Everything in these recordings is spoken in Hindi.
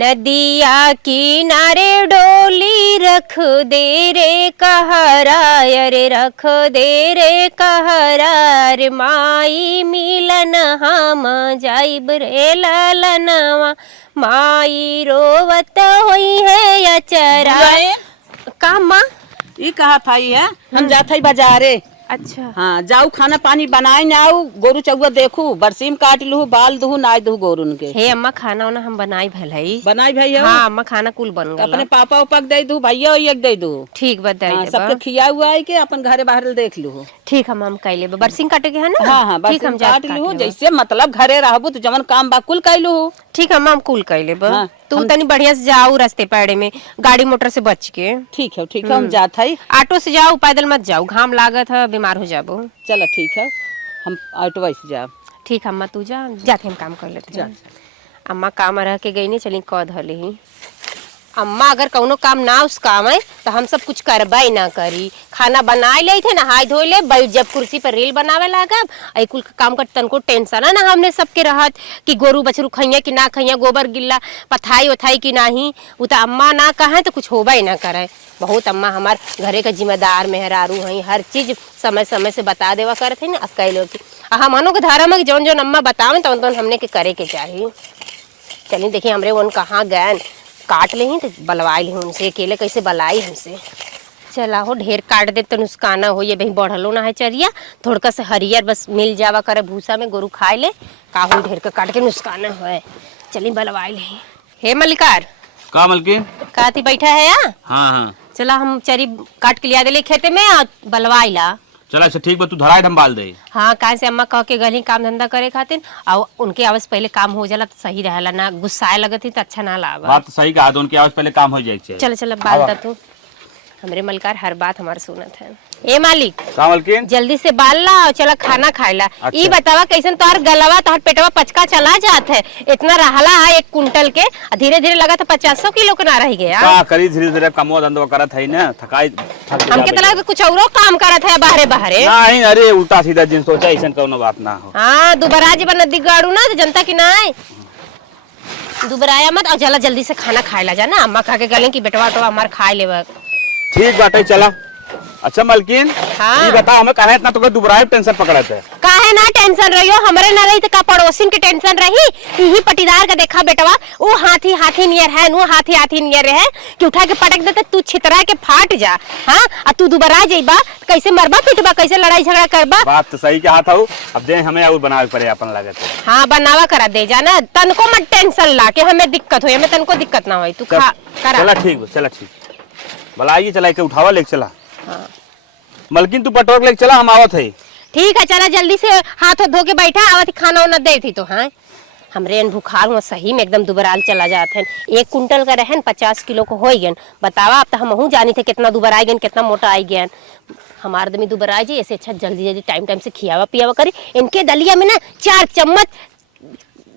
नदिया किनारे डोली रख दे रे कहरा, अरे रख दे रे कहरा रे माई मिलन हम जाइब रे ललनवा, माई रोवत हुई है अचरा। का माँ ये कहा था ये हम जाते ही बाजारे। अच्छा हाँ जाऊ खाना पानी बनाए न आऊ गोरू चौआ देखू बरसीम काट लू बाल दू नाय दू गोरुन के। हे अम्मा खाना वाना हम बनाई भलाई बनाई भैया। हाँ अम्मा खाना कुल बन गया। अपने पापा उपक दे दू भैया एक दे दू। ठीक बताई हाँ, सबके खिया हुआ है के अपन घरे बाहर देख लू। ठीक हम कैले बरसिंग काटे के है ना। हाँ हाँ ठीक हम काट लू जैसे मतलब घरे रहबू तो जमन काम बा कुल कैलू। ठीक हम कुल कैले हाँ, तू तनी बढ़िया से जाऊ रास्ते पेड़े में गाड़ी मोटर से बच के। ठीक है हम जाते ही। ऑटो से जाओ पैदल मत जाओ घाम लागत है बीमार हो जाबो। चलो ठीक है हम ऑटो से जाओ। ठीक अम्मा तू जा जाके हम काम कर लेते हैं। अम्मा काम रह के गई नहीं चली कह धले ही। अम्मा अगर कौनो काम ना उस काम है तो हम सब कुछ करबा ना करी। खाना बनाए ले थे नहाय धोए ले बैठ जब कुर्सी पर रील बनावे लागब आई कुल काम कर तनको टेंशन है ना हमने सबके रहत कि गोरू बछरू खइया कि ना खइया गोबर गिल्ला पथाई उथाई कि नहीं वो तो अम्मा ना कहे तो कुछ होबा ही ना करे। बहुत अम्मा हमार घरे का जिम्मेदार मेहरारू हैं हर चीज समय समय से बता देवा करते ना कई लोग हमनों के धर्म है जौन जौन अम्मा बतावे तो हमने के करे के चाहिए। चलिए देखिए हमरे वन कहाँ गए काट ले तो बलवाई ले उनसे अकेले कैसे बलाई हमसे। चला हो ढेर काट दे तो नुकसाना हो ये भाई बढ़लो ना है चरिया थोड़ा से हरियर बस मिल जावा करे भूसा में गोरू खाए ले का हो ढेर का काट के नुकसाना हो। चलिए बलवाई ले। हे मलिकार का मलकिन का थी बैठा है या? हाँ हाँ चला हम चरी काट के लिया दे खेते में बलवाई ला। चला अच्छा ठीक बा तू धराए हम बाल दे। हाँ कहा से अम्मा कह के गली काम धंधा करे खातिर और उनके आवाज पहले काम हो जाला तो सही रहला ना गुस्साए लगत ही तो अच्छा ना लावा। बात तो सही कहा तो उनकी आवाज पहले काम हो जाए। चल चल बाल दा तू हमरे मलकार हर बात हमारे सुनत है। ए मालिक का मलकिन जल्दी से बाल ला और चला खाना खाएला। अच्छा। ई बतावा कैसन तोहर गलवा तोहर पेटवा पचका चला जात है इतना रहला है 1 कुंटल के धीरे धीरे लगा था 50 किलो के ना रह गया। का करी धीरे धीरे कमो धंधो करत है ना थकाई हमके तो लगा कुछ और काम करत है बाहरे बाहरे। नहीं अरे उल्टा सीधा जिन सोचा ऐसा कोनो बात ना हो। हाँ दोबारा जी बना दिगाड़ू ना जनता की ना दोबारा मत और चला जल्दी से खाना खाएला जाना अम्मा कहा के गले की बेटवा तो हमार खाए लेवा। ठीक बात है चला। अच्छा मलकिन हाँ। ये बता हमें कहा इतना तो दुबराए टेंशन पकड़त है। काहे ना टेंशन रहियो हमरे ना रही तो का पड़ोसिन के टेंशन रही यही पटीदार का देखा बेटवा वो हाथी हाथी नियर है वो हाथी हाथी नियर है कि उठा के पटक देते तू छितरा के फाट जा। हाँ और तू दोबारा जाइबा कैसे मरबा पिटबा कैसे लड़ाई झगड़ा करबा। बात तो सही कहा था अब दे हमें और बनावे पड़े अपन लागत है। हाँ बनावा करा दे जाना तनको मत टेंशन ला के हमें दिक्कत हो हमें तनको दिक्कत ना हो तू खा करा। चला ठीक चला ठीक भलाई चला के उठावा लेके चला। हाँ। मलकिन तू पटोर लेके चला हम आवत है। ठीक है चला जल्दी से हाथ धो के बैठा आवत खाना वाना दे थी तो। हाँ हमरे भूखार हुआ सही में एकदम दुबराल चला जाते हैं 1 कुंटल का रहन 50 किलो को हो गए बतावा अब तो हम जानी थे कितना दुबारा आई गए कितना मोटा आई गया हमारे दमी दुबारा आई ऐसे अच्छा जल्दी जल्दी टाइम टाइम से खियावा पियावा करी इनके दलिया में ना 4 चम्मच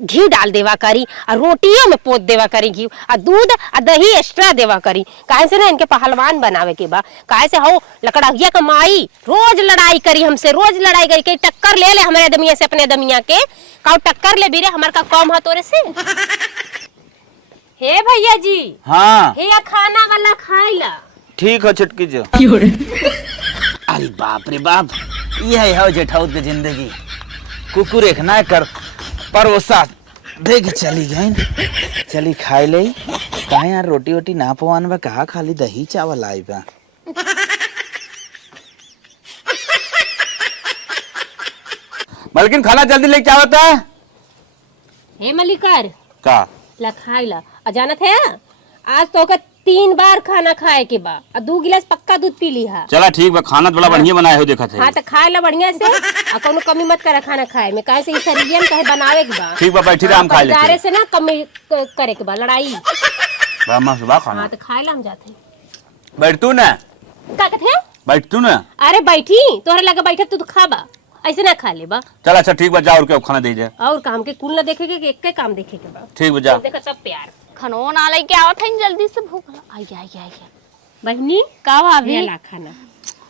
घी डाल देवा करी और रोटियों में पोत देवा करी घी और दूध और दही एक्स्ट्रा देवा करी काहे से ना इनके पहलवान बनावे के बा काहे से हो लकड़िया कमाई रोज लड़ाई करी हमसे रोज लड़ाई करी के टक्कर ले हमारे दमिया से अपने दमिया के का टक्कर ले बीरे हमार का कम है तोरे से। हे भैया जी हाँ हे खाना वाला खाइला। ठीक है छुटकी जो अरे बाप रे बाप ये है जेठाउद की जिंदगी कुकुर एक ना कर परोसा देख चली गई चली खाई ले कहा यार रोटी वोटी ना पवान बा कहा खाली दही चावल आई बा। मलकिन खाना जल्दी लेके आवता है। हे मलिकार का ला खाइला अजानत है आज तो का 3 बार खाना खाए के बा और 2 गिलास पक्का दूध पी ली है। चला ठीक बा खाना बड़ा बढ़िया बनाए हो देखा थे। हाँ तो खाए ला बढ़िया से और कोनो कमी मत करा खाना खाए में काहे से ई शरीर में कहे बनावे के बा। ठीक बा बैठी राम खा लेते दारे से ना कमी करे के बा लड़ाई ब्रह्मा सुबह खाना। हाँ तो खाए ला हम जाते बैठ तू ना का कहते बैठ तू ना। अरे बैठी तोहरे लगे बैठे तू तो खाबा ऐसे ना खा ले बा। चल अच्छा ठीक बा जा और क्या खाना दे जा और काम के कुल ना देखे के एक के काम देखे के बा। ठीक बा जा देखो सब प्यार खनो ना लेके आवत है जल्दी से भूख आई आई आई बहनी का भाभी ला खाना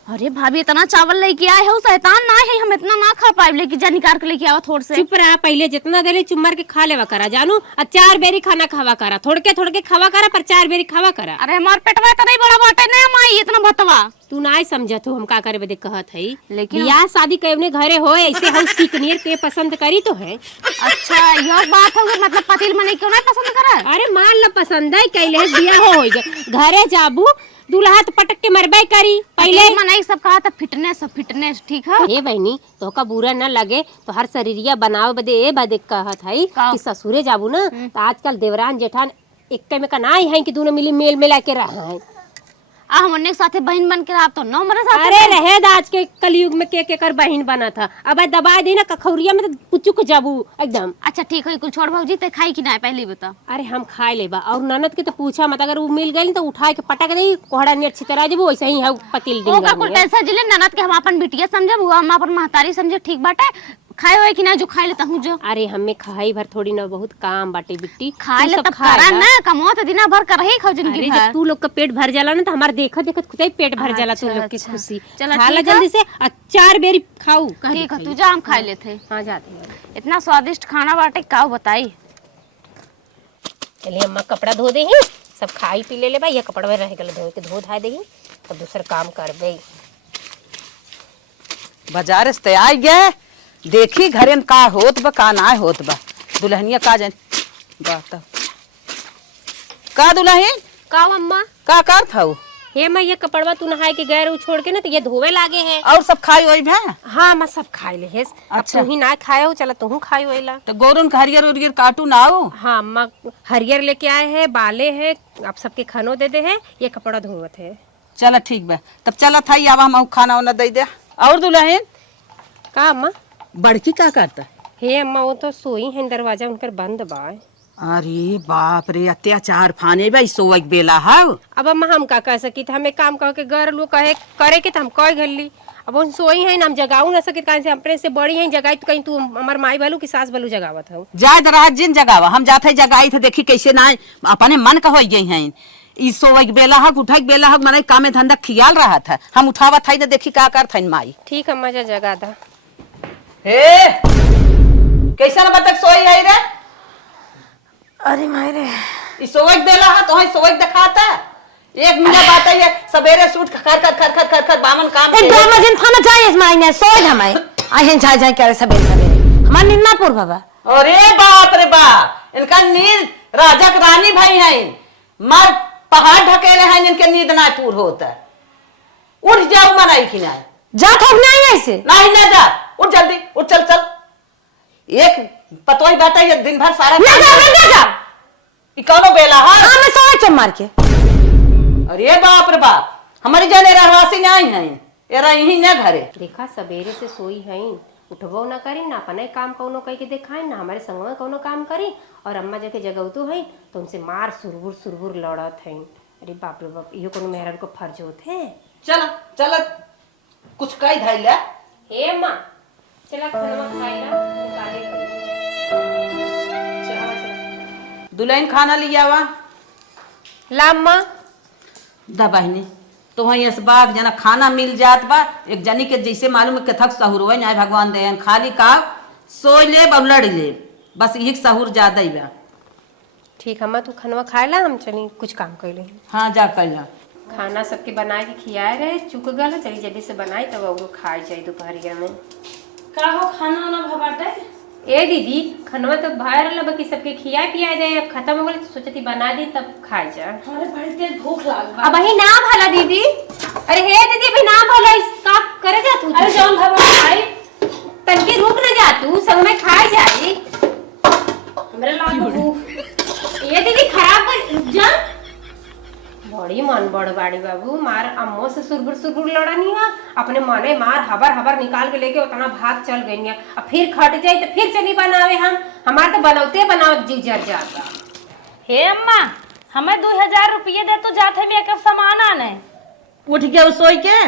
अरे भाभी इतना चावल लेके आए हो शैतान ना है, हम इतना ना खा पाए, लेके जा निकाल के लेके आओ थोड़ से। चुप रहा, पहले जितना देले चुम्मर के खा लेवा करा जानू, और 4 बेरी खाना खावा करा, थोड़ के खावा करा पर 4 बेरी खावा करा। अरे हमार पेटवा तो नहीं बड़ा बाटे नहीं माई इतना भतवा। तू ना समझत हो हम का करे बदे कहत है, लेकिन बियाह शादी कवने घरे हो ऐसे हम सीकनियर के पसंद करी तो है। अच्छा यह बात हो मतलब पतिल मने क्यों नहीं पसंद करा? अरे मान लो पसंद है कैले बियाह हो गए घरे जाबू दूल्हा तो पटक के मरबे करी। पहले मने सब कहा था फिटनेस ठीक है। ए बहनी तो का बुरा न लगे तो हर शरीरिया बनाओ बदे ए बदे कहत है कि ससुरे जाबू ना तो आजकल देवरान जेठान एक में कनाई है कि दोनों मिली मेल मिला के रहा है। हम उन्ने के साथे बहन बन के आप तो नो मरे साथे। अरे रहे आज के कलयुग में के कर बहन बना था, अब दबा दी ना कखौरिया में तो पुचुक जाबू एकदम। अच्छा ठीक है कुल छोड़ भौजी ते खाई कि ना पहले बता। अरे हम खाए लेबा और ननद के तो पूछा मत, अगर वो मिल गई तो उठा के पटक दे कोहड़ा ने अच्छी तरह जब वैसे ही है पतिल ओ का कुल टेंशन जिले ननद के हम अपन बिटिया समझब वो हम अपन महतारी समझे ठीक बाटे। खाए होए कि ना जो खाए लेता हूं जो। अरे हमें खाई भर थोड़ी ना बहुत काम बाटे बिट्टी, खाए ले तब करा ना कमो तो दिना भर कर ही खाओ जिंदगी भर। जब तू लोग का पेट भर जाला ना तो हमारा देखत देखत खुद ही पेट भर जाला तू लोग की खुशी। चलो खा ला जल्दी से, 4 बेरी खाऊ। ठीक है तू जा हम खाए लेते। हां जाते हैं। इतना स्वादिष्ट खाना बाटे का बताई। चलिए अम्मा कपड़ा धो दे ही, सब खाई पी ले बा, ये कपड़ा में रह गल धो के धो धा दे तब दूसरा काम करबे। बाजार से आई गए देखी घरे में का होत बा का ना होत बा। दुल्हनिया का जान बात का दुल्हन का अम्मा का कर था हे मैं ये कपड़वा तू नहाए के गैर उ छोड़ के ना तो ये धोवे लागे है। और सब खाई वही भै। हाँ मैं सब खाई ले हेस। अच्छा। अब तू ही ना खाए हो, चला तू खाई वहीला। तो गोरुन का हरियर उरियर काटू ना हो। हाँ अम्मा हरियर लेके आए हैं, बाले हैं, आप सबके खानो दे दे है, ये कपड़ा धोवत है। चला ठीक बा तब चला था अब हम खाना वाना दे दे। और दुल्हन का अम्मा बड़की का करता? हे अम्मा वो तो सोई है, दरवाजा उनकर बंद बा। अरे बाप रे अत्याचार फाने भाई सोवक बेला हाव। अब अम्मा हम का कह सकी, हमें काम कह के घर लोग कहे करे के हम कह गली। अब उन सोई है ना हम जगाऊ ना सके, कहीं से अपने से बड़ी है जगाई तो कहीं तू हमार माई बालू की सास बालू जगावत हो। जाय दरा जिन जगावा हम जाते जगाई थे देखी कैसे ना अपने मन का हो गई हैं। ई सोवक बेला हक उठक बेला हक मने कामे धंधा खियाल रहा था, हम उठावत था देखी का कर था माई। ठीक अम्मा जा जगा दा। हे कैसा ना बतक सोई है रे? अरे मायरे ई सोवक बेला है तो है सोवक दिखाता। एक मिनट बात है सवेरे सूट खर खर खर खर खर खर बामन काम एक ड्रामा जिन थाना जाए इस मायने सोए हमारे आहिन जाए जाए करे सवेरे सवेरे हमार निन्नापुर बाबा। अरे बाप रे बाप इनका नींद राजक रानी भाई हैं, मर पहाड़ ढकेले हैं इनके नींद ना पूर होता। उठ जाओ मनाई की ना जा ठोक नहीं ऐसे नहीं ना जा उठ जल्दी उठ चल चल। एक पतोई बैठा है दिन भर सारा ना जा ई कौनो बेला है? हां मैं सोए चम मार के। अरे बाप रे बाप हमारी जाने रहवासी नहीं है ये रही ना घरे। देखा सवेरे से सोई है, उठबो ना करी ना अपने काम कौनो कह के दिखाए ना हमारे संग में कौनो काम करी, और अम्मा जाके जगवतू है तो उनसे मार सुरबुर लड़त है। अरे बाप रे बाप यो कोनो मेहरान को फर्ज होत है। चल चल कुछ कई धाई ले। हे अम्मा चला खाना खाइला निकाले दुल्हन खाना लिया वा ला अम्मा। दा बहनी तो वही इसबाग जना खाना मिल जात बा एक जनी के जैसे मालूम है कथक सहूर हुआ ना भगवान दे खाली का सोई ले अब लड़ ले बस यही सहूर ज्यादा ही बा। ठीक अम्मा तू खाना खाइला, हम चली कुछ काम कर ले। हाँ जा कर खाना सबके बनाए के खियाए रहे, चुक गल चली जल्दी से बनाई तब वो खाए जाए दोपहरिया में। का हो खाना वाला भबाटे? ए दीदी खनवा तो बाहर लब कि सबके खियाए पियाए दे, अब खत्म हो गए तो सोचती बना दी तब खाए जा। अरे बड़ी तेज भूख लागल बा। अब ही ना भला दीदी। अरे हे दीदी अभी ना भला इसका करे जा तू। अरे जौन भबा खाई तनके रुक न जा तू, संग में खाए जाई। हमरे लागू ये दीदी खराब कर जा। बड़ी मन बड़ बाड़ी बाबू मार अम्मो से सुरबुर लड़नी है, अपने मने मार हबर निकाल के लेके उतना भाग चल गई है। अब फिर खट जाए तो फिर चली बनावे हम, हमार तो बनौते बनावत जीव जर जाता। हे अम्मा हमें 2000 रुपये दे तो जाते मेकअप सामान आने। उठ गया सोई के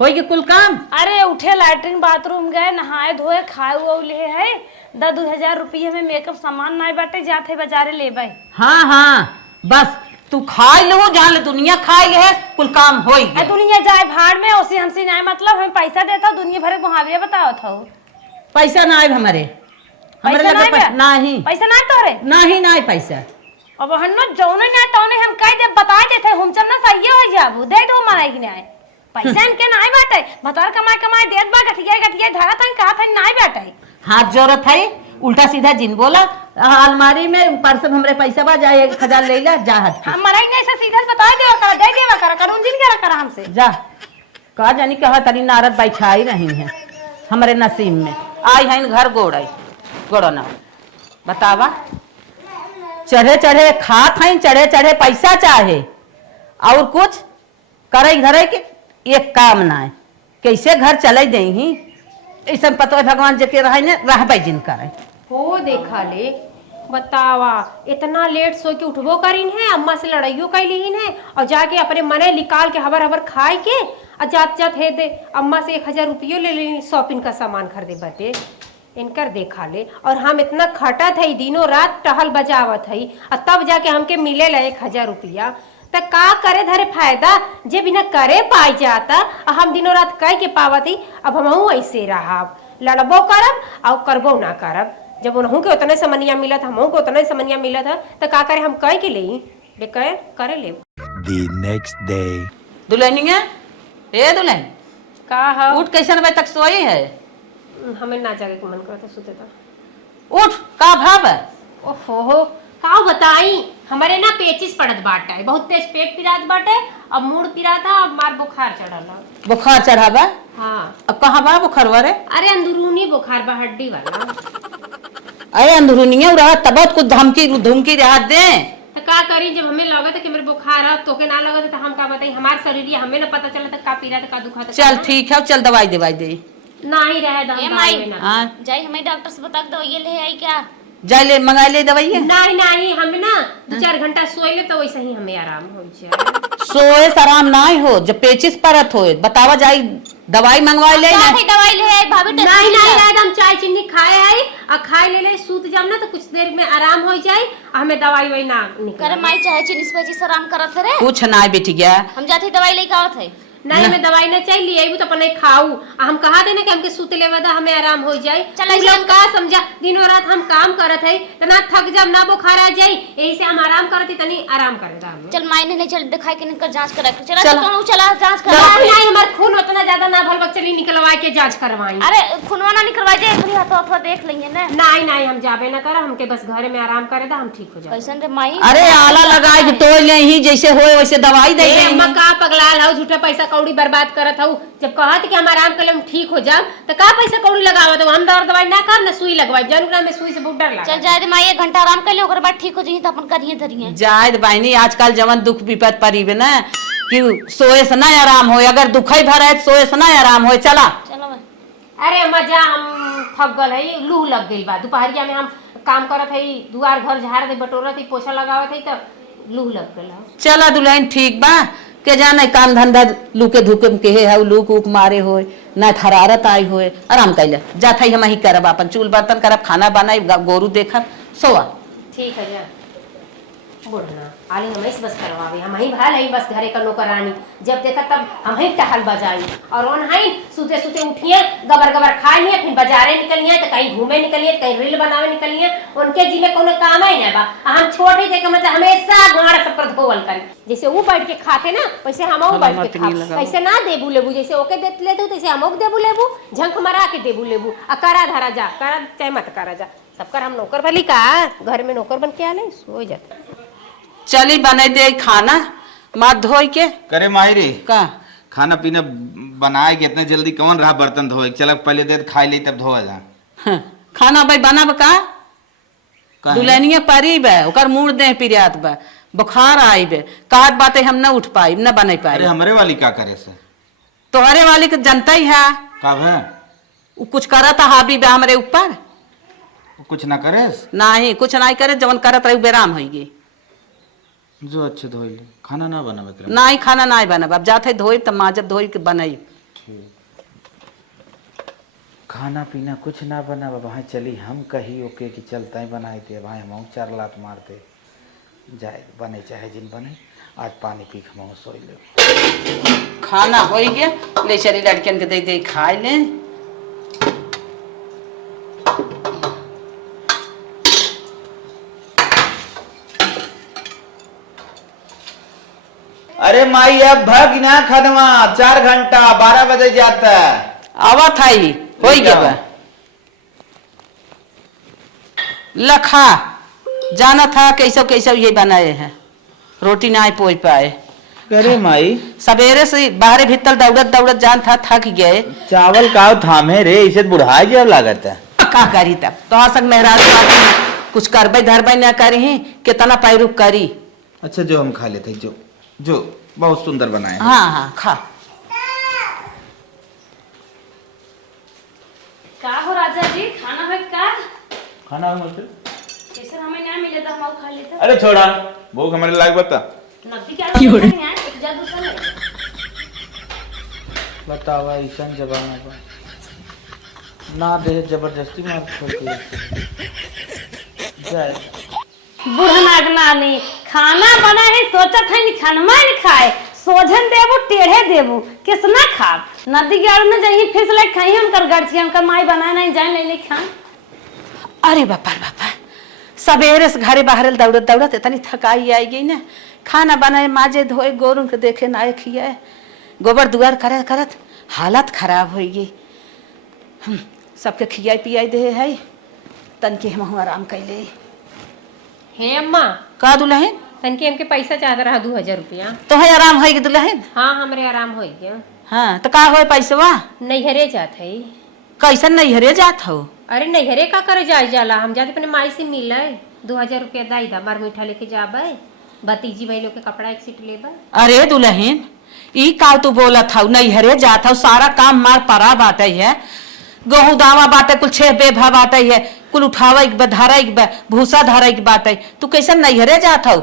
हो गए कुल काम। अरे उठे लैट्रिन बाथरूम गए नहाए धोए खाए हुए ले है 2000 रुपये में मेकअप सामान नहीं बाटे जाते बाजारे ले भाई। हाँ हाँ बस तू खाई लो जहाँ ले दुनिया खाई ले है कुल काम होई ए दुनिया जाए भाड़ में उसी हमसे नहीं मतलब हम पैसा देता दुनिया भर मुहावरे बताओ था पैसा ना आए हमारे हमारे पैसा लगे नहीं नहीं पैसा नहीं तोरे नहीं पैसा अब हन्नो जौने ना तौने हम कह दे बता देते हम चल ना सही हो जाबू दे दो मनाई कि नहीं पैसा इनके नहीं बाटे बतार कमाई देत बा गठिया धारा था कहा था नहीं बाटे हाथ जरूरत है उल्टा सीधा जिन बोला अलमारी में परसों हमरे पैसा बा जाए 1000 ले ला जा हाथ हम मनाई नहीं ऐसा सीधा बता दे कर दे देवा कर करूं जिन करा हमसे जा कहा जानी कहा तरी नारद बैठा ही नहीं है हमारे नसीब में आई है घर गोड़ाई गोड़ो ना बतावा चढ़े खात हैं चढ़े पैसा चाहे और कुछ करे धरे के एक काम ना है कैसे घर चले दे ही ऐसा पता है भगवान जी के रहे ने रहबे जिन करे हो देखा ले बतावा इतना लेट सो के उठबो करीन है अम्मा से लड़ाइयो कैलीन है और जाके अपने मने निकाल के हबर खाए के और जात है दे अम्मा से 1000 रुपये ले लेनी शॉपिंग का सामान खरीदे बते इनकर देखा ले और हम इतना खटत है दिनों रात टहल बजावत है और तब जाके हमके मिले ला 1000 रुपया तो का करे धरे फायदा जे बिना करे पाई जाता और हम दिनों रात कह के पावत ही अब हम ऐसे रहा लड़बो करब और करबो ना करब जब उन्हों के उतने समनिया मिला था हमों को उतने समनिया मिला था तो का करे हम कह के ले करे ले The next day. दुल्हनिया ए दुल्हन का है उठ कैसे बजे तक सोई है हमें ना जाके के मन करता सुते था उठ का भाव है ओहो का बताई हमारे ना पेचिस पड़त बाटा है बहुत तेज पेट पिरात बाटे अब मूड पिराता और मार बुखार चढ़ला बुखार चढ़ावा हाँ अब कहाँ बा बुखार वारे अरे अंदरूनी बुखार बा हड्डी वाला अरे अंदरूनिया रहा तब कुछ धमकी राहत दे तो का करी जब हमें लगा था कि मेरे बुखार है तो के ना लगा था तो हम का बताई हमारे शरीर हमें ना पता चला था का पीरा था का दुखा था चल ठीक है चल दवाई दे ना ही रहे दम ए दवाई माई में ना हाँ जाई हमें डॉक्टर से बता के दवाई ले आई क्या जाए ले मंगा ले दवाई नहीं हमें ना 2-4 घंटा सोए ले तो वैसे ही हमें आराम हो जाए सोए से आराम ना हो जब पेचिस परत हो बतावा जाई दवाई मंगवा ले क्या है दवाई ले आई भाभी नहीं एकदम चाय चीनी खाए आई और खाए ले सूत जब ना तो कुछ देर में आराम हो जाए और हमें दवाई वही ना निकल करे माई चाहे चीनी से बजी से आराम करत रे कुछ ना बेटी गया हम जाते दवाई लेके आवत है नहीं हमें दवाई ना चाहिए आई तो अपने खाऊ हम कहा थे ना कि हमके सूते ले वदा हमें आराम हो जाए चल तू लोग का समझा दिनों रात हम काम करत है तो ना थक जब ना बुखार आ जाए यही से हम आराम करते तनी आराम करेगा हम चल माई ने चल दिखाई के निकल जांच करा के चला चल। तो चला जांच करा नहीं हमार खून उतना ज्यादा ना भल चली निकलवा के जांच करवाई अरे खुनवा ना निकलवाई दे खाली हाथ देख लेंगे ना नहीं हम जाबे ना कर हमके बस घर में आराम करे हम ठीक हो जाए कैसन रे माई अरे आला लगाए तो ही जैसे हो वैसे दवाई दे अम्मा का पगलाल हो झूठा पैसा कौड़ी बर्बाद करत हूँ जब कहत कि हम आराम कर हम ठीक हो जाब तो का पैसा कौड़ी लगावत हम दवाई ना कर ना सुई लगवाई जरूर में सुई से बहुत डर चल लगा जाए दे माई 1 घंटा आराम कर ले ओकर बाद ठीक हो जाई त अपन करिए धरिए जायद बहनी आजकल जवन दुख विपद परीबे ना कि सोए से ना आराम हो अगर दुखई भर है सोए से ना आराम हो चला चलो भाई अरे मजा हम थक गल है लू लग गई बा दोपहरिया में हम काम करत है दुआर घर झाड़ दे बटोरत है पोछा लगावत है तो लू लग गल चला दुल्हन ठीक बा के जाने काम धंधा लूके धूके के है लूक उक मारे होए ना हरारत आई होए आराम कैले जात हम ही करब अपन चूल बर्तन करब खाना बनाई गोरू देखब सोआ ठीक है जा बोलना आली हम बस करवावे हम ही भाल है बस घरे का नौकरानी जब देखा तब हम ही टहल बजाई और ओन है सुते सुते उठिए गबर खाए नहीं फिर बाजारे निकलिए तो कहीं घूमे निकलिए कहीं रील बनावे निकलिए उनके जी में कोनो काम है ना बा हम छोटे थे मतलब हमेशा गाड़ सब पर धोवल करी जैसे वो बैठ के खाते ना वैसे हम बैठ के खा ऐसे ना देबू लेबू जैसे ओके देत लेते तैसे हम देबू लेबू झंक मरा के देबू लेबू आ करा धरा जा करा चाहे मत करा जा सबकर हम नौकर भली का घर में नौकर बन के आले सो जाता चली बने दे खाना माथ धोई के करे मायरी का खाना पीना बनाए के इतने जल्दी कौन रहा बर्तन धोए चल पहले देर खाई ली तब धोए जा हाँ, खाना भाई बनाब का दुल्हनिया परीब है ओकर मुड़ दे पिरियात बा बुखार आईबे कहत बातें हम न उठ पाई न बने पाई अरे हमरे वाली क्या करे से तोहरे वाली के जनता ही है कब है उ कुछ करत हाबी बे हमरे ऊपर कुछ ना करे नहीं कुछ नहीं करे जवन करत रही बेराम होगी जो अच्छे धोई ले खाना ना बनावे करे नहीं खाना नहीं बनब अब जाते धोई तब माजत धोई के बनाई खाना पीना कुछ ना बना भाई चली हम कही ओके कि चलता ही बनाए थे भाई हम 4 लात मारते जाए बने चाहे जिन बने, आज पानी पी के हम सोई ले। खाना हो गया, ले चली लड़कियन के दे खाए ले। अरे माई अब भग ना खदवा, 4 घंटा 12 बजे जाता है। आवा था ही हो गया बा। लखा जाना था कैसो कैसो ये बनाए हैं, रोटी ना पोई पाए। अरे माई सवेरे से बाहर भीतर दौड़त दौड़त जान था, थक गए। चावल का थामे रे, इसे बुढ़ा जब लागत है। का करी तब तो संग मेहराज कुछ करबे धरबे न करी, कितना पैरुक करी। अच्छा जो हम खा लेते, जो बहुत सुंदर बनाए। हाँ हाँ खा। का हो राजा जी, खाना है का? खाना मतलब कैसे हमें ना मिले तो हम खा लेते। अरे छोड़ा भूख हमारे लाग बता। नदी क्या नहीं है, कुछ जा दूसरा ले। बतावा ऐसा जमाना बा ना दे, जबरदस्ती मार छोड़ जाए। बूढ़ा नागना नहीं खाना बना है, सोचत है नहीं खाना नहीं खाए, सोझन देबू टेढ़े देबू किसना खाब। नदी के आड़ में जाइए फिर से लाइक खाई हमकर गड़छी, हमकर माई बनाए नहीं जाए नहीं खा। अरे बापा बापा, सवेरे से घरे बाहर दौड़त दौड़त इतनी थकाई आई गई ना। खाना बनाए, माजे धोए, गोरू के देखे नाए खियाए, गोबर दुआर करत करत हालत खराब हो गई। सबके खियाई पियाई दे है, तन के हम आराम कैले। हे अम्मा, का दुल्हन तनके हमके पैसा चाहता रहा 2000 रुपया। तो है आराम है दुल्हन? हाँ हमरे आराम हो गया। हाँ तो का हो पैसवा? नैहरे जात है। कैसन नैहरे जात हो? अरे नैहरे का करे जाए जाला, हम जाते अपने माई से मिले 2000 रुपया दाई दा, मार मीठा लेके जाबे, भतीजी भाई लोग के कपड़ा एक सीट लेबे। अरे दुल्हन ई का तू बोलत हौ, नैहरे जात हौ, सारा काम मार परा बाटे है, गेहूं दावा बाटे, कुल 6 बेभा बाटे है, कुल उठावा एक धरा एक भूसा धरा एक बाटे, तू कैसन नैहरे जात हौ?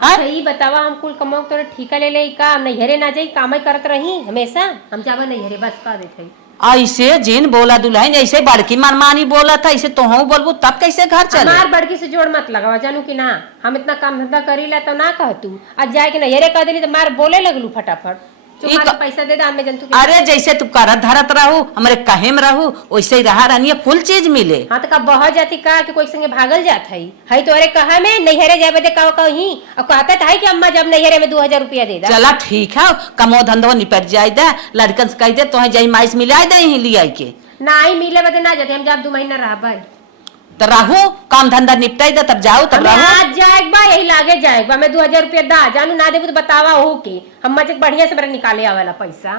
सही बतावा, हम कुल कमाओ तोरे ठीका ले ले का नैहरे ना जाई, कामई करत रही हमेशा, हम जाबे नैहरे बस का देते। ऐसे जिन बोला दुल्हन, ऐसे बड़की मनमानी बोला था, ऐसे तोहू बोलबू तब कैसे घर चले? हमार बड़की से जोड़ मत लगावा, जानू कि ना हम इतना काम धंधा करी ला तो ना कह तू, आज जाए के नैहरे कह देली तो मार बोले लगलू फटाफट। पैसा दे दा, मैं जंतु। अरे जैसे तू करत धरत रहू, हमारे कहे में रहू, वैसे ही रहा रहनी, कुल चीज मिले। हाँ तो का बह जाती का कि कोई संगे भागल जात है तो अरे कहा मैं नैहरे जाए बदे का कहीं और कहता था कि अम्मा जब नैहरे में 2000 रुपया दे दा। चला ठीक है, कमो धंधो निपट जाए दे, लड़कन से कह दे तो जाई माइस मिला दे ही लिया के ना ही मिले बदे ना जाते, हम जब 2 महीना रह भाई तो रहू, काम धंधा निपटाई दे तब जाओ, तब रहू। आज जाएगा यही लागे जाएगा, मैं 2000 रुपया दा जानू, ना देबू तो बतावा हो के हम मजे बढ़िया से मेरा निकाले आवाला पैसा।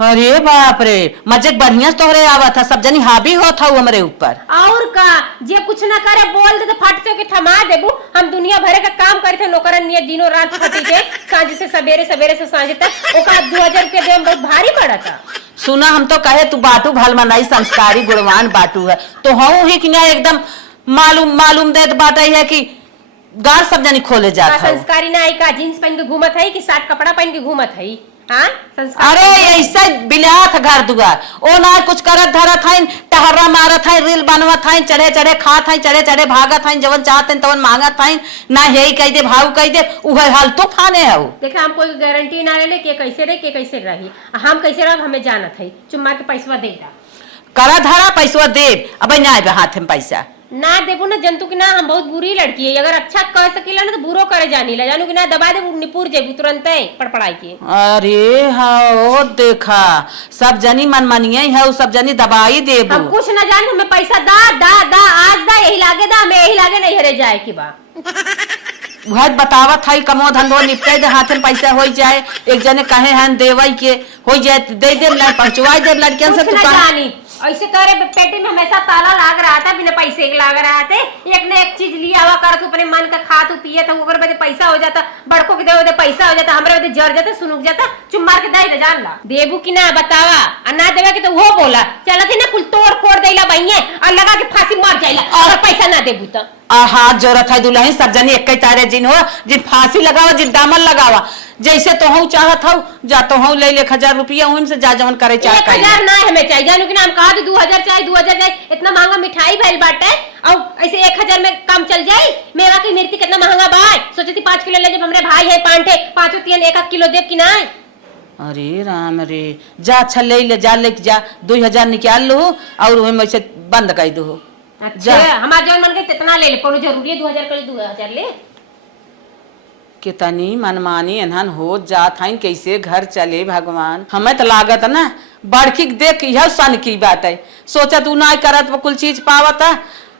अरे बाप रे, मजे बढ़िया से तोहरे आवा था, सब जनी हावी होत हूँ हमरे ऊपर। और का जे कुछ ना करे बोल दे तो फट से के थमा देबू, हम दुनिया भरे का काम करते नौकरन नियत दिनों रात फटी के सांझ से सवेरे से सांझ तक, ओका 2000 रुपया दे बहुत भारी पड़ा था। सुना हम तो कहे तू बाटू भाल मनाई, संस्कारी गुणवान बाटू है, तो हूँ ही कि ना एकदम मालूम देत बाटे है कि गार सब जनी खोले जात है। संस्कारी ना है का, जींस पहन के घूमत है कि साट कपड़ा पहन के घूमत है? हाँ अरे ऐसा बिलात घर दुआर, ओ ना कुछ करत धरत है, टहरा मारत है, रील बनवत है, चढ़े चढ़े खात है, चढ़े चढ़े भागत है, जवन चाहत है तवन मांगत है, ना यही कह दे भाव कह दे, उहे हाल तो फाने है। देखा हम कोई गारंटी ना ले के कैसे रहे के कैसे रही, हम कैसे रह हमें जानत है, चुम्मा के पैसा दे दा करा धरा पैसा देव, अब ना आए हाथ में पैसा ना देबू ना जंतु की ना, हम बहुत बुरी लड़की है, अगर अच्छा कह सकीला ना तो बुरो करे जानी ला, जानू कि ना दबा दे निपुर जेबू तुरंत पड़पड़ाई के। अरे हाँ देखा, सब जनी मनमानिया है, सब जनी दबाई देबू। हम कुछ ना जाने, हमें पैसा दा दा दा आज दा, यही लागे दा, मैं यही लागे नहीं हरे जाए की बा वह बतावत है, कमो धंधो निपटे दे, हाथ में पैसा हो जाए, एक जने कहे हैं देवई के हो जाए, दे दे पहुंचवा दे लड़कियन से। कुछ ना जानी, ऐसे करे पेटी में हमेशा ताला लाग रहा था, बिना पैसे के लाग रहा था, एक न एक चीज लिया हुआ कर, तू अपने मन का खा तू पिए था, ओकर बदे पैसा हो जाता, बड़कों के दे पैसा हो जाता, हमारे बदे जर जाता, सुनुक जाता, चुम मार के दाई जान ला देबू की ना बतावा, और ना देवा की तो वो बोला चला थी ना कुल तोड़ फोड़ देला बहिए और लगा के फांसी मार जाइला, और पैसा ना देबू तो हाथ जोरत है दुल्हन, सब जनी एक तारे जिन हो, जिन फांसी लगावा, जिन दामन लगावा, जैसे तोहू चाहत हूँ जा तोहू ले 1,000 रुपया उन से जा जवन करे चाह 1,000 ना हमें चाहिए जानू कि ना, हम कहा 2,000 चाहिए, 2,000 चाहिए, इतना महंगा मिठाई भइल बाटे और ऐसे 1,000 में काम चल जाई। मेवा की मिर्ची कितना महंगा बा, सोचती 5 किलो ले, जब हमरे भाई है पांठे पांचों तीन 1 किलो देव कि ना। अरे राम रे, जा अच्छा ले जा लेके जा 2,000 निकाल लो और वही में से बंद कर दो। अच्छा हमार जौन मन के कितना ले ले, कोनो जरूरी है 2,000 कर 2,000 ले। कितनी मनमानी एनहन हो जात हईन, कैसे घर चले भगवान। हमें तो लागत ना बड़की देख यह सन की बात है, सोचा तू ना करत कुल चीज पावत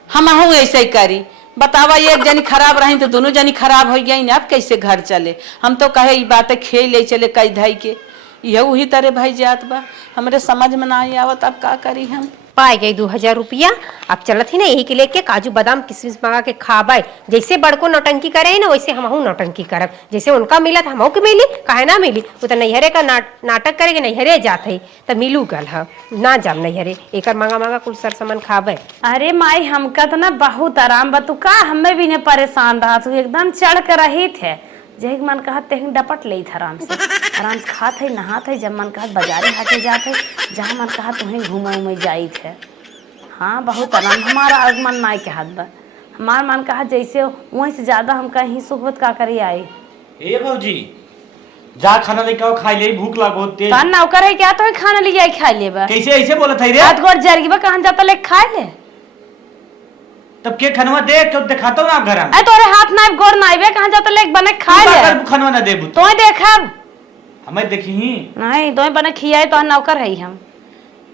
हम ऐसे ही करी। बतावा एक जनी खराब रही तो दोनों जनी खराब हो गई, अब कैसे घर चले। हम तो कहे ये बातें खेल ले चले कई धाई के, यह वही तरह भाई जात बा, हमरे समझ में ना आवत अब का करी। हम पाई गई 2,000 रुपया, अब चलत ही ना यही के लेके काजू बादाम किशमिश मंगा के खाबाई। जैसे बड़को नौटंकी करे ना वैसे हमहू नौटंकी करब, जैसे उनका मिलत हमहू के मिली, काहे ना मिली। वो तो नैहरे का नाटक करेगे, नैहरे जात है तो मिलू गल है ना, जाम नैहरे एकर मंगा मंगा कुल सर सामान खाबे। अरे माई हमका तो ना बहुत आराम बतू का, हमें भी नहीं परेशान रहा तू, एकदम चढ़ कर रही थे। जही मन कहा तेह डपट ले आराम से खात है नहात है, जब मन कहा बाजारे हाटे जात है, जहाँ मन कहा तुम्हें घूमे उमे जाई थे। हाँ बहुत आराम, हमारा आगमन नाई के हाथ बा, हमार मन कहा जैसे वहीं से ज्यादा हम कहीं सुखबत का करी आए। ए भौजी जा खाना लेके आओ, खाई ले, भूख लागो तेज। तान नौकर है क्या तो खाना ले जाए खाई ले बा, कैसे ऐसे बोला था रे? हाथ गोड़ जरगी बा, कहां जाता ले खाई ले। तब के खनवा दे के दिखाता हूं ना घर में। ए तोरे हाथ ना गोड़ नाइबे, कहां जाता ले बने खाई ले। कर खनवा ना देबू तो देखब हमें देखी ही नहीं, तो बने खियाए तो नौकर है हम।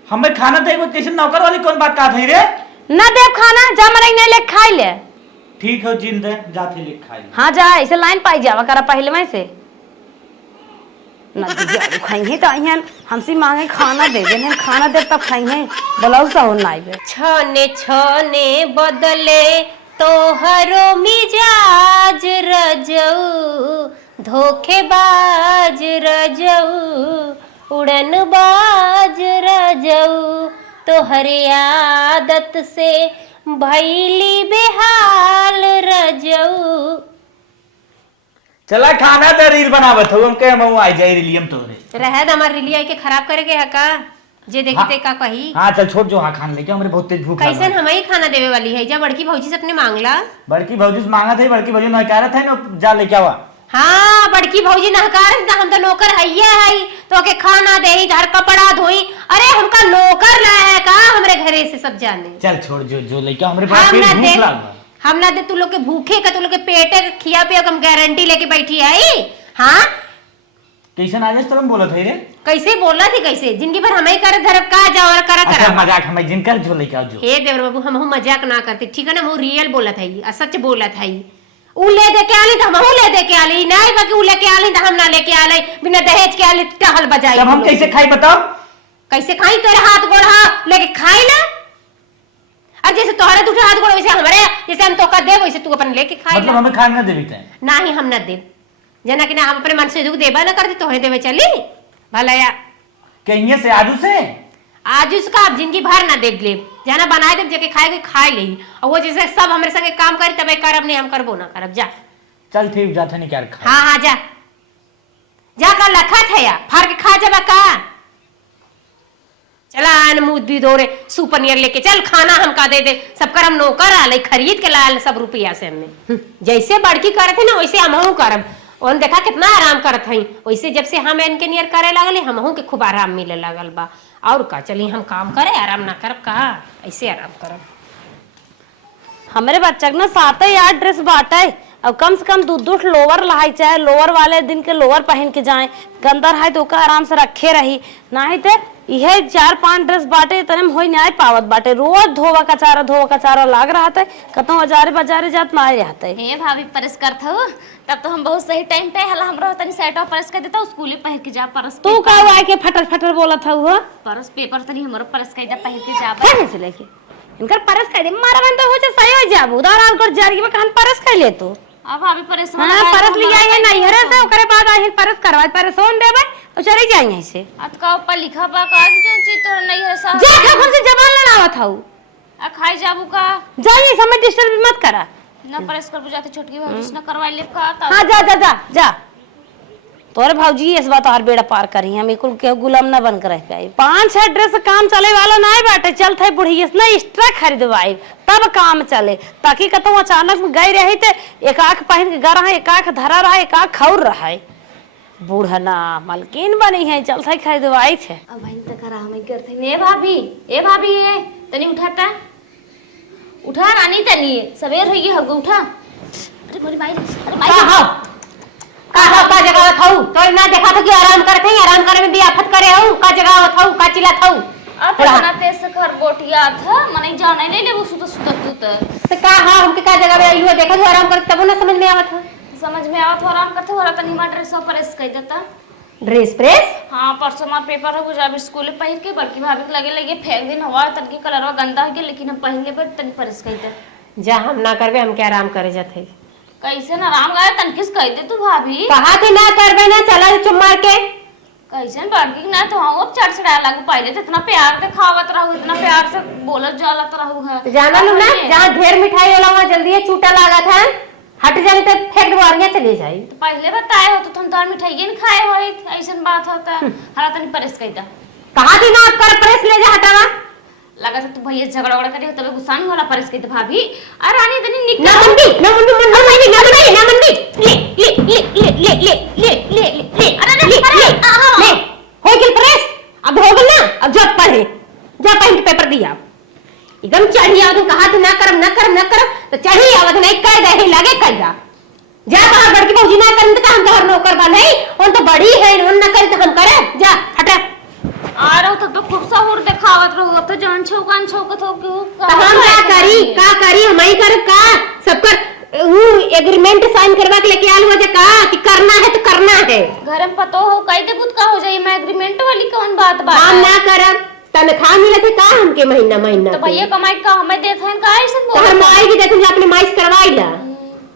हमें खाना देबू कैसे? नौकर वाली कौन बात कहा थी रे? ना देव खाना, जा मरे नहीं ले खाई ले। ठीक है जिंदा जाते ले खाई। हाँ जा ऐसे लाइन पाई जावा करा पहले में से ना दिया खाएंगे तो आइहन हमसे मांगे खाना दे देन, खाना दे तब खाएंगे ब्लाउज सा होना आइबे। छने छने बदले तोहरो मिजाज रजऊ, धोखेबाज रजऊ, उड़नबाज रजऊ, तोहरे आदत से भैली बेहाल रजऊ। चला खाना दे, रील बनावत हो, हम के हम आई जाई रीलियम तोरे रहद हमार रिलिया के खराब करेगे है का, जे देखते का कही। हां चल छोड़ जो, हां खाना लेके हमरे बहुत तेज भूख कैसे हम ही खाना देवे वाली है, जा बड़की भौजी से अपने मांगला। बड़की भौजी से मांगा थे, बड़की भौजी ना कह रहा था ना जा लेके आवा। हाँ बड़की भौजी नहकार ना, हम तो नौकर हइया है तो के खाना दे, घर कपड़ा धोई। अरे हमका नौकर ना है का, हमरे घरे से सब जाने। चल छोड़ जो जो लेके हमरे पास भूख लागल। हम ना दे, तू लोग के भूखे का, तू लोग के पेटे का खिया पिया हम गारंटी लेके बैठी आई। हाँ कैसे ना तो हम बोलत है रे? कैसे बोला थी, कैसे जिंदगी भर हमें कर धरब का जावर करा करा। अच्छा मजाक हमें जिनकर जो लेके आओ जो। हे देवर बाबू हम मजाक ना करते, ठीक है ना, हम रियल बोला था ये, सच बोला था ये। उ ले दे के आली तो हम ले दे के आली, नहीं बाकी उ लेके आली तो हम ना लेके आले, बिना दहेज के आली टहल बजाई। अब हम कैसे खाई बताओ? कैसे खाई? तेरे हाथ गोड़ा लेके खाई ना, और जैसे तोहरे दूसरे हाथ गोड़ वैसे हमारे, जैसे हम तोका दे वैसे तू अपन लेके खाई। मतलब हमें खाना देवी थे? ना ही हम ना दे, जना कि ना हम अपने मन से दुख देबा ना करते, तोहरे देवे चली भला या कहीं से आजू से आज उसका आप जिंदगी भर ना देख ले, जाना बनाए दे जके खाए खाए ले, और वो जैसे सब हमरे संगे काम करी तबे करब, नहीं हम करबो ना करब। जा चल ठीक जाता नहीं क्या खा। हाँ हाँ जा जा कर लखा थे या फाड़ के खा जाबा का। चला अनमूद भी दो रे सुपनियर लेके चल, खाना हमका दे दे, सब कर हम नौकर आले खरीद के लाल सब रुपया से हमने। जैसे बड़की करे थे ना वैसे हमहू करब, और देखा कितना आराम करत हई, वैसे जब से हम इनके नियर करे लगले हमहू के खूब आराम मिले लगल बा। और का चली हम काम करे, आराम ना करब का, ऐसे आराम करब। हमारे बच्चा ना 7-8 ड्रेस बाटे, अब कम से कम 2-2 लोअर लाई, चाहे लोअर वाले दिन के लोअर पहन के जाए, गंदर है तो आराम से रखे रही, नहीं तो यह 4-5 ड्रेस बाटे तने में होई नहीं पावत बाटे, रोज धोवा कचारा लाग रहा था, कतों बाजारे जात ना रहता है। हे भाभी परस करत हो, तब तो हम बहुत सही टाइम पे हला हमरा तनी सेट ऑफ परस कर देता, स्कूल में पहन के जा परस। तू का आए के फटर बोला था वो परस पेपर तनी हमरो परस कर जा पहन के जा। कहां से लेके इनकर परस कर दे, मारा बंद हो जा सही हो जाबू, उधार आल कर जारी में कहां परस कर ले तू। अब भाभी परस होना हां परस लिया है नहीं हरे से, ओकरे बाद आही परस करवा परस होन देबे तो चली जाई ऐसे। अत का ऊपर लिखा बा का चीज तो नहीं है सा, जा खा कौन से जबान लड़ावत हऊ, आ खाई जाबू का जाइए समय डिस्टर्ब मत करा ना परस कर बुझाते छोटकी भाभी से ना करवा ले का। हां जा जा जा जा तोरे भौजी इस बात और बेड़ा पार करी हम कुल के गुलाम ना बन कर रह पाए 5-6 ड्रेस काम चले वाला नहीं बाटे चलते है बुढ़ी ना एक्स्ट्रा खरीदवाई तब काम चले ताकि कतो अचानक में गई रही ते एक आंख पहन के गरा है एक आंख धरा रहा है एक आंख खौर रहा है बूढ़ा ना मलकिन बनी है चलते खरीदवाई थे अब बहन तक करा हम करते ए भाभी ए तनी उठाता उठा रानी तनी सवेर होई हग उठा अरे मोरी माई अरे माई का जगह थाऊ तो ना देखा था कि आराम करते हैं आराम करे में भी आफत करे हूं का जगह थाऊ का चिल्ला थाऊ अब तना तेज से घर बोटिया था मने जाने नहीं ले वो सुत तो का हां हमके का जगह में आइयो देखा जो आराम करते तब ना समझ में आवत है समझ में आवत हो आराम करते हो तनी मां ड्रेस प्रेस कर देता ड्रेस प्रेस हां परसों मां पेपर हो जब स्कूल में पहन के बड़की भाभी के लगे फेंक दिन हवा तनकी कलरवा गंदा हो गया लेकिन हम पहन ले पर तनी प्रेस कर दे जा हम ना करबे हम के आराम करे जाते कैसे ना आराम गए तनकिस कह दे तू भाभी कहा थे ना करबे ना चला चुम मार के कैसे बड़की ना तो हम चढ़चढ़ा लागू पहले तो इतना प्यार दिखावत रहू इतना प्यार से बोलत जालत रहू है जाना लो ना जहां ढेर मिठाई वाला वहां जल्दी है छूटा लागा था हट जाने तो फेंक दुआरियां चली जाई तो पहले बताए हो तो तुम तो मिठाई नहीं खाए होई ऐसन बात होता हरा तनी प्रेस कर दा कहा थी ना कर प्रेस ले जा हटावा लगा तो भैया झगड़ा वगड़ा करे तबे गुस्सा नहीं होला प्रेस कर दे भाभी अरे रानी तनी निक ना मंदी ले हो गई प्रेस अब हो गल ना अब जब पढ़े जा पहन के पेपर दिया एकदम चढ़ी आवत कहा थी ना करम तो चढ़ी आवत नहीं कह दे लगे कहिया जा बाहर बड़की भौजी ना करन तो हम तोहर नौकर बा नहीं उन तो बड़ी है उन ना करे तो हम करे जा हटा आ रहा तब तो खूब सहूर दिखावत रहो तो जान छौकान छौकत हो क्यों तो हम का करी हम ही कर का सब कर वो एग्रीमेंट साइन करवा के लेके आल हो जा का कि करना है तो करना है घर में पतो हो कई दे बुत का हो जाई मैं एग्रीमेंट वाली कौन बात हम ना करब तनख्वाह मिलत है का हमके महीना तो भैया कमाई का हमें देत हैं का ऐसन तो हम माई भी देते अपने माइस करवाई ला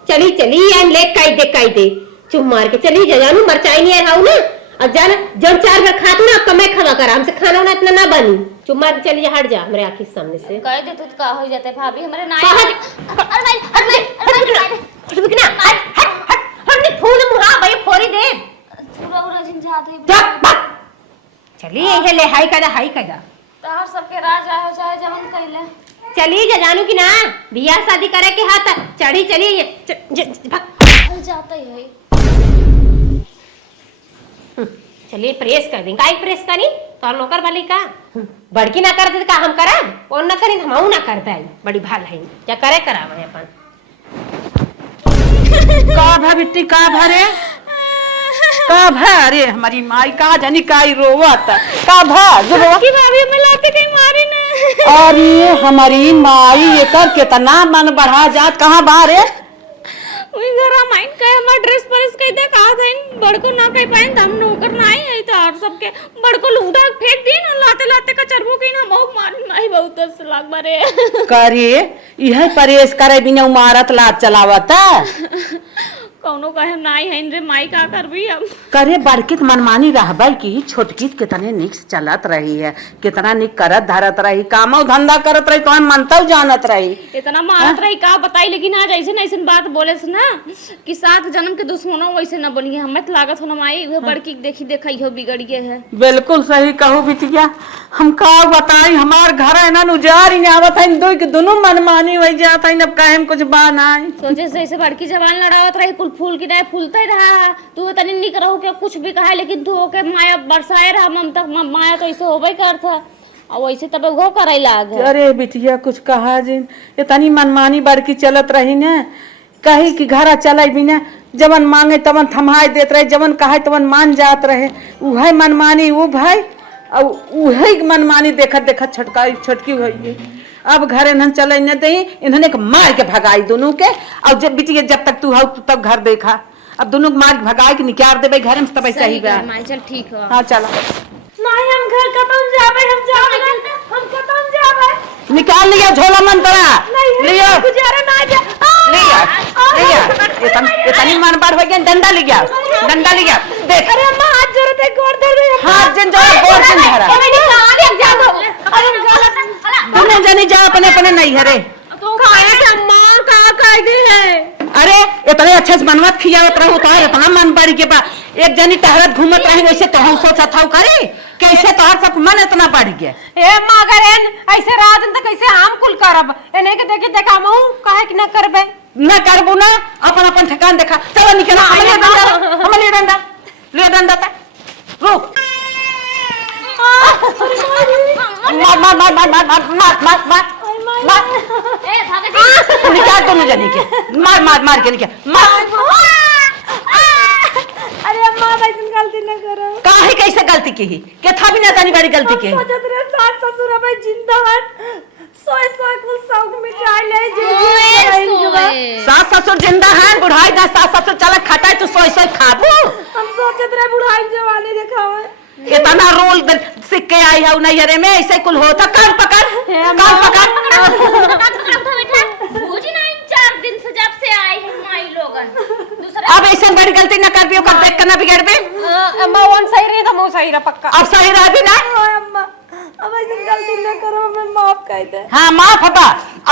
चली एम ले काई दे चुम मार के चली जा जानू मरचाई नहीं हाउ ना अब जाना जब 4 बार खातू ना कम खावा कर हमसे खाना वाना इतना ना बनी चुम मार के चली जा हट जा हमारे आंखी सामने से कह दे तू का हो जाते भाभी हमारे नाई हमने फूल मुहा भाई फोरी दे पूरा जिन जाते चली ये ले हाई कदा तोहर सबके राज आए चाहे जवन कइले चली जा जानू कि ना बियाह शादी करे के हाथ चढ़ी चली जाता ही है चलिए प्रेस कर दें काई प्रेस करी तो नौकर वाली का बड़की ना कर दे का हम करब और ना करी हम ना करता है बड़ी भाल है क्या करे करावे अपन का भा बिट्टी का भरे का भरे हमारी माई का जानी काई रोवत का भा जो की भाभी में लाते कहीं मारी ने अरे हमारी माई ये कर कितना मन बढ़ा जात कहां बाहर है ओई घरा माइन कहे हमार ड्रेस प्रेस कह दे कहा था बड़को ना कह पाए हम नौकर ना आई तो और सबके बड़को लूडा फेंक दिन लाते लाते का चरबो कहीं ना मौक मारी माई बहुत 10 लाख बारे करे यह परेश करे बिना मारत लात चलावता कौनो कहे नाई है रे माई का करबी अब करे बड़कित मनमानी रहबै की छोटकित कितने निक चलत रही है कितना निक करत धरत रही कामो धंधा करत रही तो मनतव जानत रही इतना मारत रही का बताई लेकिन आज ऐसे ना ऐसे बात बोले से ना कि 7 जन्म के दुश्मनों वैसे ना बनिए हमें तो लागत हो ना माई वो बड़की देखी हो बिगड़ गए है बिल्कुल सही कहू बिटिया हम का बताई हमार घर है ना उजाड़ ही आवत है दो के दोनों मनमानी हो जात है अब काहे कुछ बा नहीं सोचे से ऐसे बड़की जवान लड़ावत रही कुल फूल की नहीं फूलता ही रहा तू तनी निक रहू के कुछ भी कहा लेकिन तू के माया बरसाए रहा ममता माया तो ऐसे होबे करत और वैसे तब वो करे लाग अरे बिटिया कुछ कहा जिन इतनी मनमानी बड़की चलत रही ने कही कि घरा चले बिना जवन मांगे तवन थमाए देत रहे जवन कहे तवन मान जात रहे उहे मनमानी वो भाई और उहे मनमानी देखत देखत छटकी हुई अब घर इन्हन चले न दे इन्होंने मार के भगाई दोनों के और जब बिटिया जब तक तू हो तब घर देखा अब दोनों मार भगाई के निकाल देबे घर में तब सही बा चल ठीक है हां चला नहीं हम घर खत्म जावे हम खत्म जावे निकाल लिया झोला मंतरा लियो गुजारा ना जा लिया इतनी मन बार हो गया डंडा लिया देख अरे अम्मा हाथ जोड़े थे गोर दर्द है हाथ जन जोड़ा गोर जन धरा तुमने जनी जा अपने नहीं हरे खाए के अम्मा का कायदे है अरे इतने अच्छे से बनवत खियावत रहो तो इतना मन बारी के पास एक जनी टहरत घूमत रही वैसे कहूं सोचत हूं करे कैसे तोहर सब मन इतना बढ़ गया। ए मगर एन ऐसे रात त कैसे हम कुल करब एने के देखे देखा हम काहे कि ना करबे न करबू ना अपन अपन ठिकान देखा चलो निकला हम ले डंडा ता रुक मार मार मार मार मार मार मार मार मार ए भागे निकाल दोनों जनी के मार मार मार के निकाल मार। अरे अम्मा वैसे गलती न करो। काहे कैसे गलती की ही के था भी ना जानी बड़ी गलती की सोचत रहे सास ससुर भाई जिंदा हन सोए सोए कुल शौक मिटाई ले जिंदगी सास ससुर जिंदा है बुढ़ाई ना सास ससुर चला खटाई तू सोई सोई खाबू। हम सोचत रहे बुढ़ाई जवानी दिखावे इतना रोल सीख के आई है नैहरे में ऐसे कुल होता कान पकड़ भूजी ना 4 दिन से जब से आई है माई लोगन दूसरा अब ऐसे बड़ी गलती न कर पियो कर देख कर ना बिगड़ बे। अम्मा वन सही रही तो मो सही रहा पक्का अब सही रह भी ना अम्मा अब ऐसे गलती न करो मैं माफ कर दे। हाँ माफ हता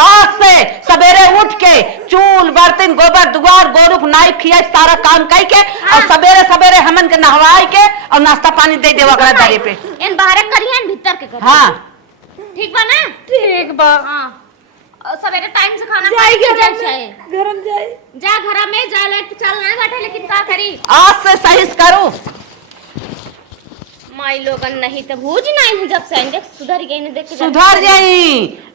आज से सवेरे उठ के चूल बर्तन गोबर दुआर गोरुख नाई खिया सारा काम कई के और सवेरे सवेरे हमन के नहवाई के और नाश्ता पानी दे देवा करा दरे पे इन बाहर करियन भीतर के कर हाँ ठीक बा ना ठीक बा हां और सवेरे टाइम से खाना जाई खा के घर में जाई जा घर में जा ले चल ना बैठे लेकिन का करी आज से सही करो माई लोगन नहीं तो भूज नहीं जब से इंजेक्शन सुधर गई ने देख के सुधर जाई